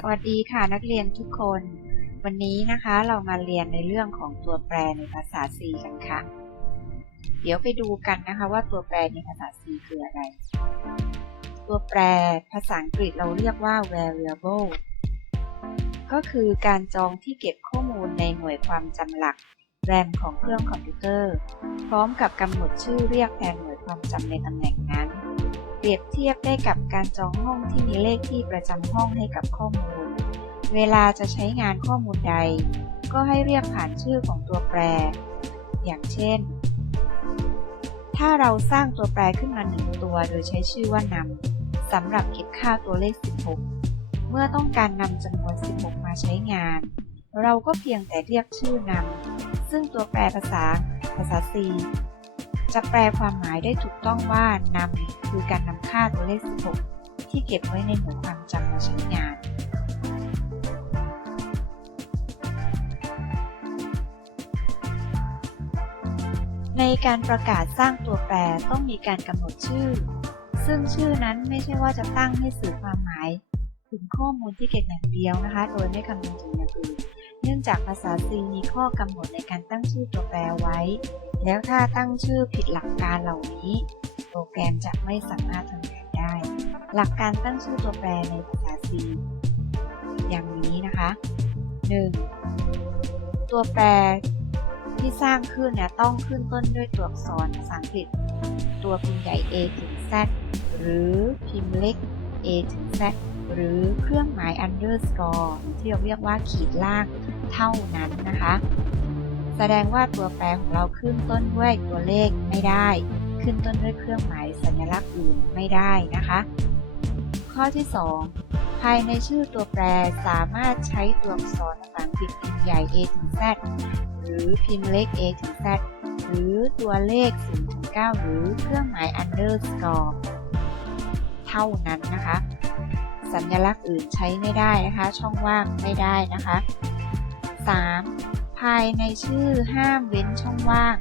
สวัสดีค่ะนักเรียนทุกคน วันนี้นะคะเรามาเรียนในเรื่องของตัวแปรในภาษา C กันค่ะ เดี๋ยวไปดูกันนะคะว่าตัวแปรในภาษา C คืออะไร ตัวแปรภาษาอังกฤษเราเรียกว่า variable ก็คือการจองที่เก็บข้อมูลในหน่วยความจำหลักแรมของเครื่องคอมพิวเตอร์ พร้อมกับกำหนดชื่อเรียกแทนหน่วยความจำในตำแหน่งนั้น รียบเทียบได้กับการจองห้องที่มีเลขที่ประจำห้องให้กับข้อมูล เวลาจะใช้งานข้อมูลใด ก็ให้เรียกผ่านชื่อของตัวแปร อย่างเช่น ถ้าเราสร้างตัวแปรขึ้นมาหนึ่งตัวโดยใช้ชื่อว่านำสำหรับเก็บค่าตัวเลข 16 เมื่อต้องการนำจำนวน 16 มาใช้งาน เราก็เพียงแต่เรียกชื่อนำซึ่งตัวแปรภาษาภาษา C จะแปลความหมายได้ถูกต้องว่านำคือการนำ ค่าตัวเลข 16 ที่เก็บไว้ในหน่วยความจำมาใช้งาน ในการประกาศสร้างตัวแปรต้องมีการกำหนดชื่อ ซึ่งชื่อนั้นไม่ใช่ว่าจะตั้งให้สื่อความหมาย ถึงข้อมูลที่เก็บอย่างเดียวนะคะ โดยไม่คำนึงถึงอย่างอื่นเนื่องจากภาษา C มีข้อกำหนดในการตั้งชื่อตัวแปรไว้ แล้วถ้าตั้งชื่อผิดหลักการเหล่านี้ รแกรมจะไม่สามารถทำงานได้ หลักการตั้งชื่อตัวแปรในภาษา C อย่างนี้นะคะ 1. ตัวแปรที่สร้างขึ้นเนี่ยต้องขึ้นต้นด้วยตัวอักษรภาษาอังกฤษ ตัวพิมพ์ใหญ่ A ถึง Z หรือพิมพ์เล็ก A ถึง Z หรือเครื่องหมาย underscore ที่เราเรียกว่าขีดล่างเท่านั้นนะคะ แสดงว่าตัวแปรของเราขึ้นต้นด้วยตัวเลขไม่ได้ ขึ้นต้นด้วยเครื่องหมายสัญลักษณ์อื่นไม่ได้นะคะ ข้อที่ 2 ภายในชื่อตัวแปรสามารถใช้ตัวอักษรภาษาอังกฤษพิมพ์ใหญ่ A ถึง Z หรือพิมพ์เล็ก A ถึง Z หรือตัวเลข0ถึง9หรือเครื่องหมาย underscore เท่านั้นนะคะ สัญลักษณ์อื่นใช้ไม่ได้นะคะ ช่องว่างไม่ได้นะคะ 3. ภายในชื่อห้ามเว้นช่องว่าง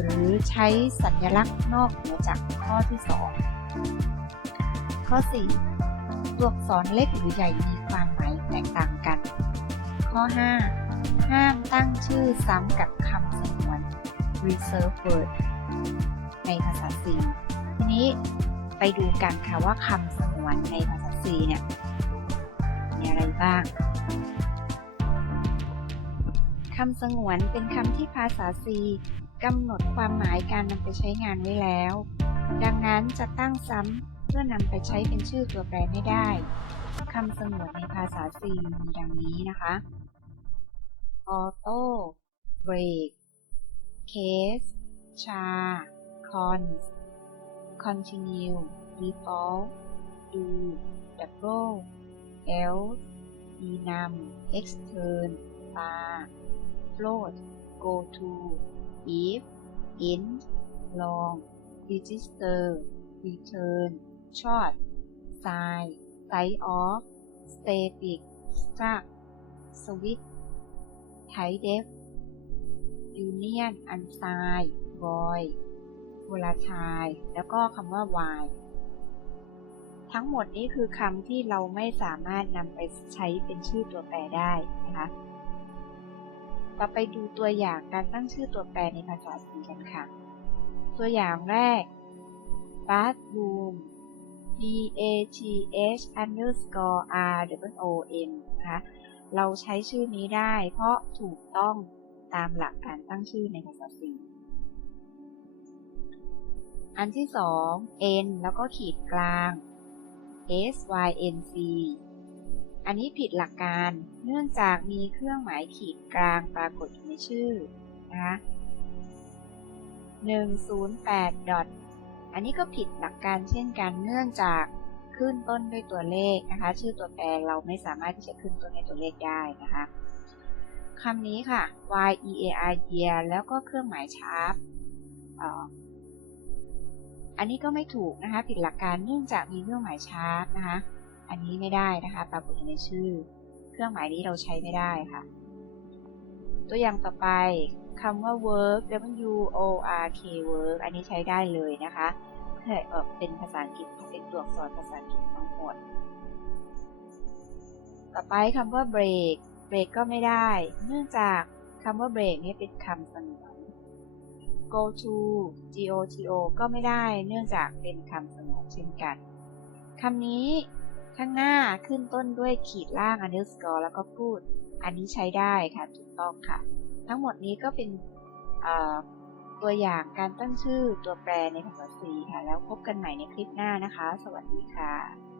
หรือใช้สัญลักษณ์นอกเหนือจากข้อที่ 2 ข้อ 4 ตัวอักษรเล็กหรือใหญ่มีความหมายแตกต่างกัน ข้อ 5 ห้ามตั้งชื่อซ้ำกับคำสงวน reserve word ในภาษา C ทีนี้ไปดูกันค่ะว่าคำสงวนในภาษา C เนี่ยมีอะไรบ้างคำสงวนเป็นคำที่ภาษา C กำหนดความหมายการนำไปใช้งานไว้แล้ว ดังนั้นจะตั้งซ้ำเพื่อนำไปใช้เป็นชื่อตัวแปรไม่ได้คำสงวนในภาษา C มีดังนี้นะคะ auto break case char cons continue default do double else enum extern bar float go to if in long register return short sign size of static struct switch type def union unsigned void volatile แล้วก็คำว่า while ทั้งหมดนี้คือคำที่เราไม่สามารถนำไปใช้เป็นชื่อตัวแปรได้นะคะ ต่อไปดูตัวอย่างการตั้งชื่อตัวแปรในภาษาสีกันค่ะ ตัวอย่างแรก bathroom b a t h underscore r w o m นะคะเราใช้ชื่อนี้ได้เพราะถูกต้องตามหลักการตั้งชื่อในภาษาสีอันที่สอง n แล้วก็ขีดกลาง s y n c อันนี้ผิดหลักการเนื่องจากมีเครื่องหมายขีดกลางปรากฏอยู่ในชื่อนะคะ108ดอทอันนี้ก็ผิดหลักการเช่นกันเนื่องจากขึ้นต้นด้วยตัวเลขนะคะ ชื่อตัวแปรเราไม่สามารถที่จะขึ้นต้นด้วยตัวเลขได้นะคะคำนี้ค่ะ y e a r year แล้วก็เครื่องหมายชาร์ปอันนี้ก็ไม่ถูกนะคะ ผิดหลักการเนื่องจากมีเครื่องหมายชาร์ปนะคะ อันนี้ไม่ได้นะคะปรากฏอยู่ในชื่อ เครื่องหมายนี้เราใช้ไม่ได้ค่ะ ตัวอย่างต่อไปคำว่า work w o r k work อันนี้ใช้ได้เลยนะคะเป็นภาษาอังกฤษเป็นตัวอักษรภาษาอังกฤษทั้งหมด ต่อไปคำว่า break break ก็ไม่ได้ เนื่องจากคำว่า break นี่เป็นคำสงวน go to goto ก็ไม่ได้ เนื่องจากเป็นคำสงวนเช่นกันคำนี้ ข้างหน้าขึ้นต้นด้วยขีดล่าง underscore แล้วก็พูด อันนี้ใช้ได้ค่ะถูกต้องค่ะ ทั้งหมดนี้ก็เป็นตัวอย่างการตั้งชื่อตัวแปรในภาษา C ค่ะ แล้วพบกันใหม่ในคลิปหน้านะคะ สวัสดีค่ะ